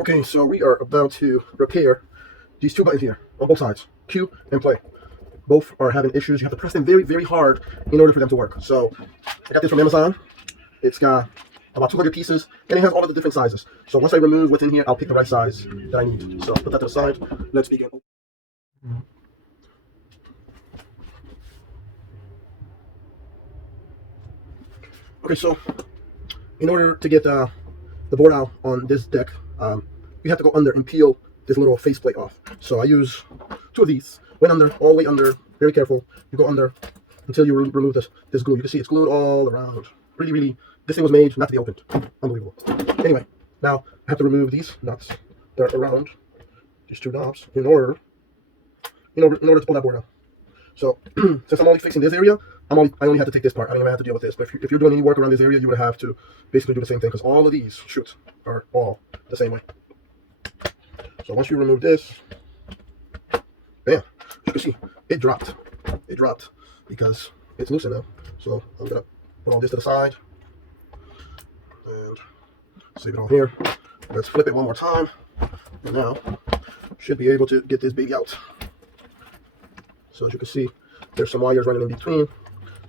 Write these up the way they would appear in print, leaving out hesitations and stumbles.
Okay, so we are about to repair these two buttons here on both sides, Q and play. Both are having issues. You have to press them very, very hard in order for them to work. So I got this from Amazon. It's got about 200 pieces, and it has all of the different sizes. So once I remove what's in here, I'll pick the right size that I need. So put that to the side. Let's begin. Okay, so in order to get the board out on this deck, you have to go under and peel this little faceplate off. So I use two of these. Went under, all the way under. Very careful. You go under until you remove this glue. You can see it's glued all around. Really, really, this thing was made not to be opened. Unbelievable. Anyway, now I have to remove these nuts that are around these two knobs in order to pull that board out. So since I'm only fixing this area, I only have to take this part. I don't even have to deal with this. But if you're doing any work around this area, you would have to basically do the same thing, because all of these shoots are all the same way. So once you remove this, bam, you can see it dropped. It dropped because it's loosened now. So I'm gonna put all this to the side and save it on here. Let's flip it one more time, and now should be able to get this baby out. So as you can see, there's some wires running in between.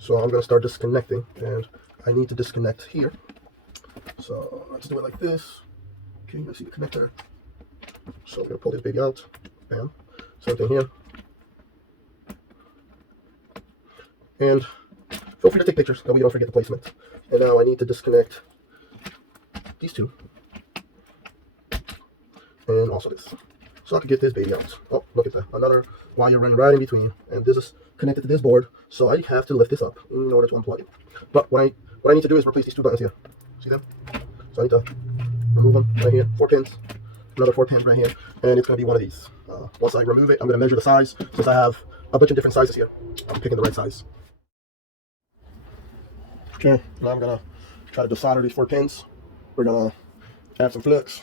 So I'm going to start disconnecting, and I need to disconnect here. So let's do it like this. Okay, let's see the connector. So I'm going to pull this baby out. Bam. Same thing here. And feel free to take pictures, that way you don't forget the placement. And now I need to disconnect these two. And also this. So I can get this baby out. Oh, look at that. Another wire running right in between. And this is connected to this board. So I have to lift this up in order to unplug it. But what I need to do is replace these two buttons here. See them? So I need to remove them right here. 4 pins. Another 4 pins right here. And it's going to be one of these. Once I remove it, I'm going to measure the size. Since I have a bunch of different sizes here, I'm picking the right size. Okay, now I'm going to try to desolder these 4 pins. We're going to add some flux.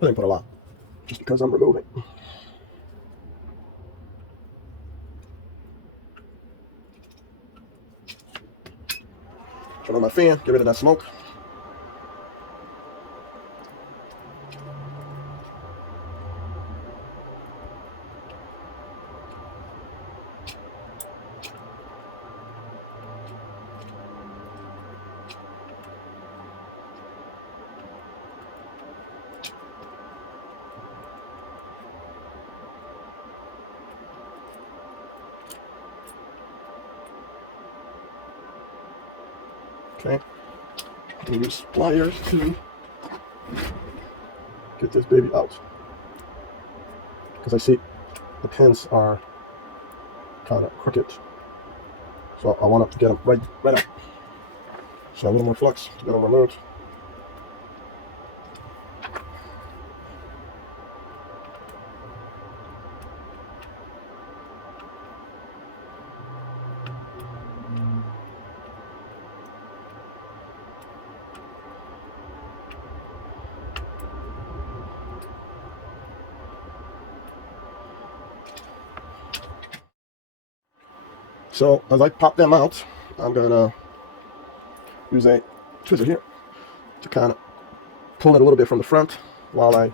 I didn't put a lot, just because I'm removing. Turn on my fan, get rid of that smoke. Okay, I'm going to use pliers to get this baby out, because I see the pins are kind of crooked, so I want to get them right out. So a little more flux to get them removed. So as I pop them out, I'm gonna use a tweezer here to kind of pull it a little bit from the front while I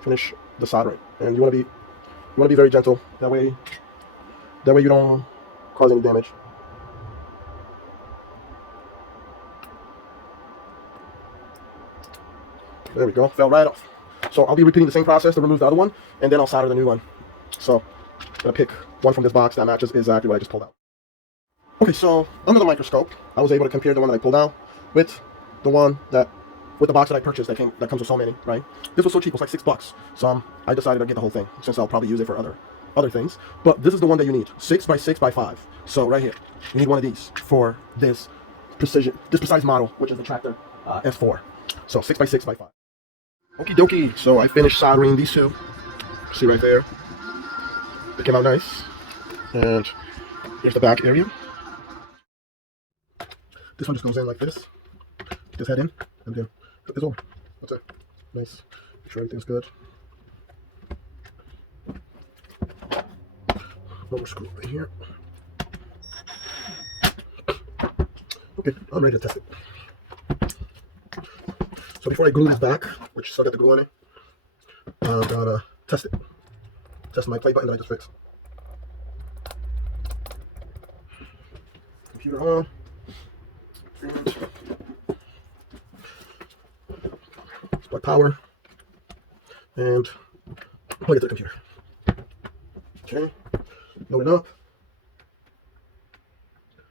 finish the soldering. And you want to be very gentle. That way you don't cause any damage. There we go. Fell right off. So I'll be repeating the same process to remove the other one, and then I'll solder the new one. So I'm gonna pick one from this box that matches exactly what I just pulled out. Okay, so under the microscope, I was able to compare the one that I pulled out with the one with the box that I purchased that comes with so many, right? This was so cheap, it was like $6. So I decided to get the whole thing, since I'll probably use it for other things. But this is the one that you need, 6 by 6 by 5. So right here, you need one of these for this precise model, which is the Traktor S4. So 6 by 6 by 5. Okie dokie. So I finished soldering these two. See right there. They came out nice. And here's the back area. This one just goes in like this. Put this head in, and then flip this over. That's it. Nice. Make sure everything's good. One more screw right here. Okay. Okay, I'm ready to test it. So before I glue this back, which still got the glue on it, I'm gonna test it. Test my play button that I just fixed. Computer on. And start power. And plug it to the computer. Okay, load it up.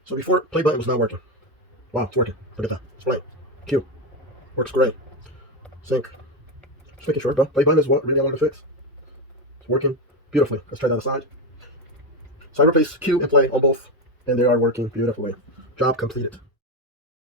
So before, play button was not working. Wow, it's working. Look at that. It's playing. Cue. Works great. Sync. Just making sure, bro. Play button is what really I wanted to fix. It's working beautifully. Let's try that aside. So I replaced cue and play on both, and they are working beautifully. Job completed.